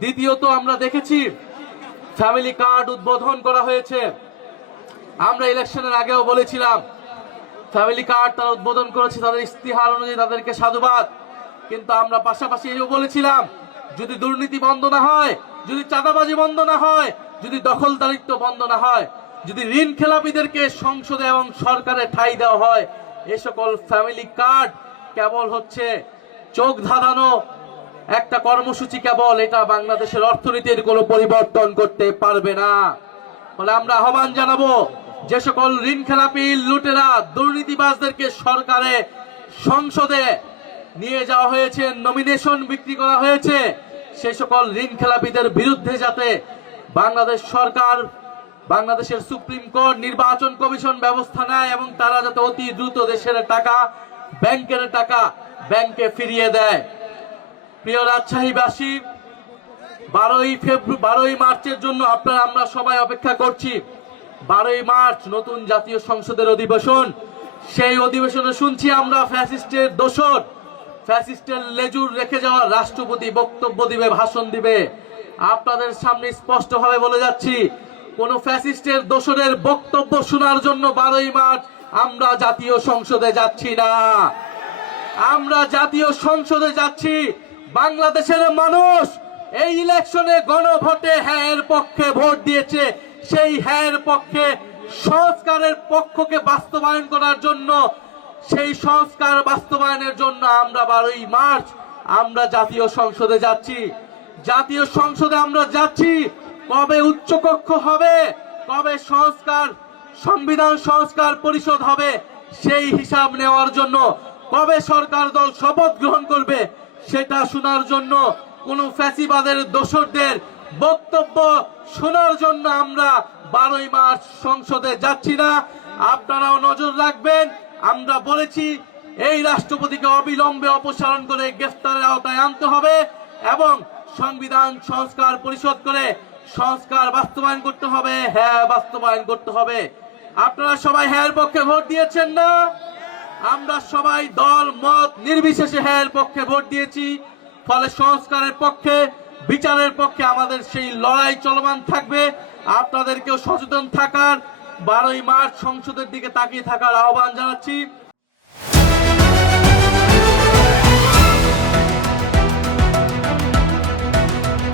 দ্বিতীয়ত আমরা দেখেছি ফ্যামিলি কার্ড উদ্বোধন করা হয়েছে। আমরা ইলেকশনের আগেও বলেছিলাম ফ্যামিলি কার্ড তারা উদ্বোধন করেছে, তাদের ইস্তিহার অনুযায়ী তাদেরকে সাধুবাদ। কিন্তু আমরা পাশাপাশি এও বলেছিলাম যদি দুর্নীতি বন্ধ না হয়, যদি চাঁদাবাজি বন্ধ না হয়, যদি দখলদারিত্ব বন্ধ না হয়, যদি ঋণ খেলাপিদেরকে সংসদে এবং সরকারে ঠাঁই দেওয়া হয়, এ সকল ফ্যামিলি কার্ড কেবল হচ্ছে চোখ ধাঁধানো একটা কর্মসূচি, কেবল এটা বাংলাদেশের অর্থনীতির কোনো পরিবর্তন করতে পারবে না। ফলে আমরা আহ্বান জানাবো যে সকল ঋণ খেলাপি লুটেরা দুর্নীতিবাজদেরকে সরকারে সংসদে নিয়ে যাওয়া হয়েছে, নমিনেশন বিক্রি করা হয়েছে, সেই সকল ঋণ খেলাপিদের বিরুদ্ধে যাতে বাংলাদেশ সরকার, বাংলাদেশের সুপ্রিম কোর্ট, নির্বাচন কমিশন ব্যবস্থা নেয় এবং তারা যাতে অতি দ্রুত দেশের টাকা, ব্যাংকের টাকা ব্যাংকে ফিরিয়ে দেয়। প্রিয় রাজশাহীবাসী, 12ই মার্চের জন্য আমরা সবাই অপেক্ষা করছি। 12ই মার্চ নতুন জাতীয় সংসদের অধিবেশন। সেই অধিবেশনে শুনছি আমরা ফ্যাসিস্টের দোসর, ফ্যাসিস্টের লেজুর রেখে যাওয়া রাষ্ট্রপতি বক্তব্য দিবে, ভাষণ দিবে। আপনাদের সামনে স্পষ্টভাবে বলে যাচ্ছি, কোন ফ্যাসিস্টের দোসরের বক্তব্য শোনার জন্য 12ই মার্চ আমরা জাতীয় সংসদে যাচ্ছি না। আমরা জাতীয় সংসদে যাচ্ছি বাংলাদেশের মানুষ এই ইলেকশনে গণভোটে হ্যাঁ এর পক্ষে ভোট দিয়েছে, সেই হ্যাঁ এর পক্ষে সংস্কারের পক্ষকে বাস্তবায়ন করার জন্য, সেই সংস্কার বাস্তবায়নের জন্য আমরা 12ই মার্চ আমরা জাতীয় সংসদে যাচ্ছি। জাতীয় সংসদে আমরা যাচ্ছি কবে উচ্চকক্ষ হবে, কবে সংবিধান সংস্কার পরিষদ হবে সেই হিসাব নেওয়ার জন্য, কবে সরকার দল শপথ গ্রহণ করবে সেটা শোনার জন্য, কোন ফ্যাসিবাদের দোসরদের বক্তব্য শোনার জন্য আমরা 12ই মার্চ সংসদে যাচ্ছি না। আপনারাও নজর রাখবেন। আমরা বলেছি এই রাষ্ট্রপতিকে অবিলম্বে অপসারণ করে গ্রেফতারের আওতায় আনতে হবে এবং সংবিধান সংস্কার পরিষদ করে সংস্কার বাস্তবায়ন করতে হবে, হ্যাঁ বাস্তবায়ন করতে হবে। আপনারা সবাই হ্যাঁ এর পক্ষে ভোট দিয়েছেন না? আমরা সবাই দল মত নির্বিশেষে হ্যাঁ এর পক্ষে ভোট দিয়েছি। ফলে সংস্কারের পক্ষে, বিচারের পক্ষে আমাদের সেই লড়াই চলমান থাকবে। আপনাদেরকেও সচেতন থাকার, 12ই মার্চ সংসদের দিকে তাকিয়ে থাকার আহ্বান জানাচ্ছি।